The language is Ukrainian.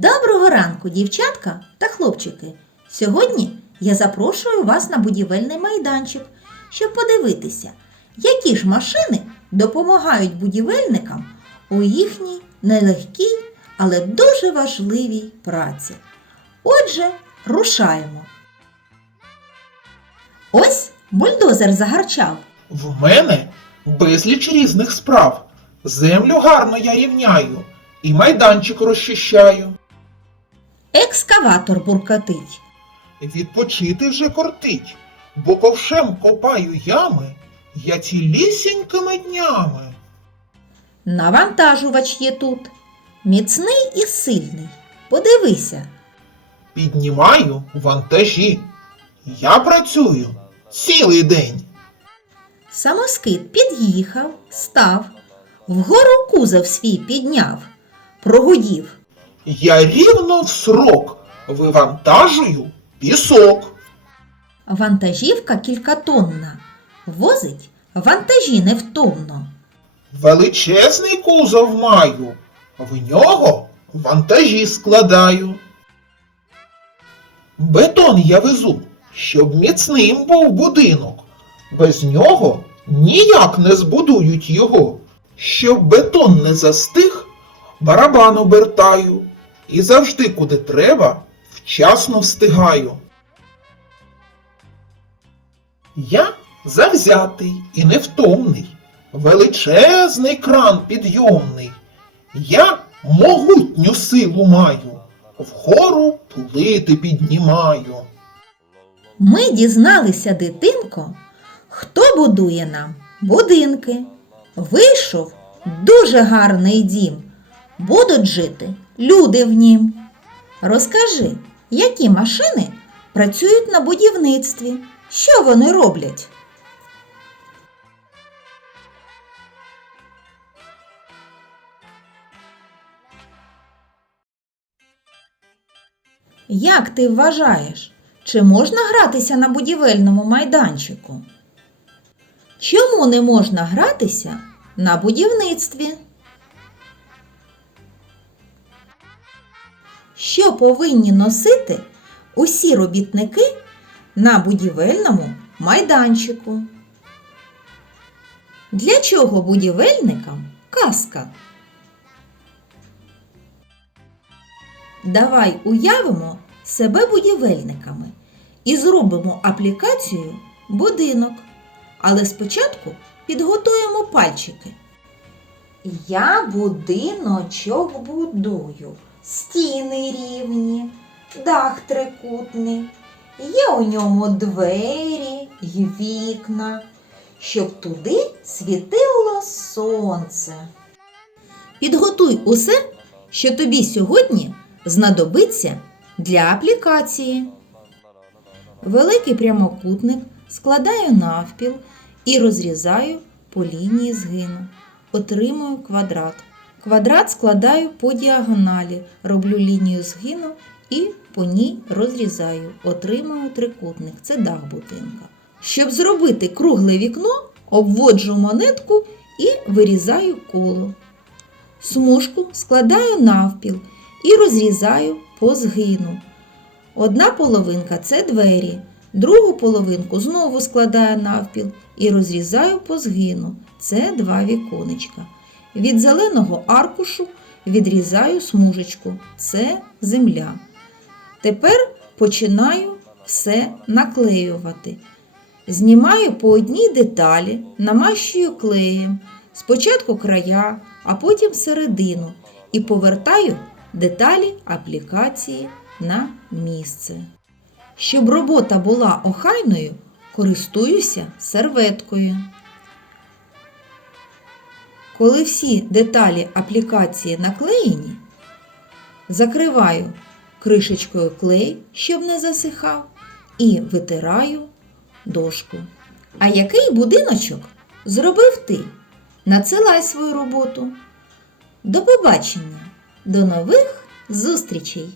Доброго ранку, дівчатка та хлопчики. Сьогодні я запрошую вас на будівельний майданчик, щоб подивитися, які ж машини допомагають будівельникам у їхній нелегкій, але дуже важливій праці. Отже, рушаємо. Ось бульдозер загарчав. В мене безліч різних справ. Землю гарно я рівняю і майданчик розчищаю. Екскаватор буркотить. Відпочити вже кортить, бо ковшем копаю ями я цілісінькими днями. Навантажувач є тут. Міцний і сильний. Подивися. Піднімаю вантажі. Я працюю цілий день. Самоскид під'їхав, став, вгору кузов свій підняв, прогудів. Я рівно в срок вивантажую пісок. Вантажівка кількатонна, возить вантажі невтомно. Величезний кузов маю, в нього вантажі складаю. Бетон я везу, щоб міцним був будинок. Без нього ніяк не збудують його. Щоб бетон не застиг, барабан обертаю і завжди, куди треба, вчасно встигаю. Я завзятий і невтомний, величезний кран підйомний. Я могутню силу маю, вгору плити піднімаю. Ми дізналися, дитинко, хто будує нам будинки. Вийшов дуже гарний дім. Будуть жити люди в нім. Розкажи, які машини працюють на будівництві? Що вони роблять? Як ти вважаєш, чи можна гратися на будівельному майданчику? Чому не можна гратися на будівництві? Що повинні носити усі робітники на будівельному майданчику? Для чого будівельникам каска? Давай уявимо себе будівельниками і зробимо аплікацію будинок. Але спочатку підготуємо пальчики. Я будиночок будую, стіни рівні, дах трикутний. Є у ньому двері й вікна, щоб туди світило сонце. Підготуй усе, що тобі сьогодні знадобиться для аплікації. Великий прямокутник складаю навпіл і розрізаю по лінії згину. Отримую квадрат. Квадрат складаю по діагоналі, роблю лінію згину і по ній розрізаю. Отримую трикутник. Це дах будинка. Щоб зробити кругле вікно, обводжу монетку і вирізаю коло. Смужку складаю навпіл і розрізаю по згину. Одна половинка це двері, другу половинку знову складаю навпіл і розрізаю по згину. Це два віконечка. Від зеленого аркушу відрізаю смужечку. Це земля. Тепер починаю все наклеювати. Знімаю по одній деталі, намащую клеєм. Спочатку края, а потім середину і повертаю деталі аплікації на місце. Щоб робота була охайною, користуюся серветкою. Коли всі деталі аплікації наклеєні, закриваю кришечкою клей, щоб не засихав, і витираю дошку. А який будиночок зробив ти? Надсилай свою роботу. До побачення! До нових зустрічей!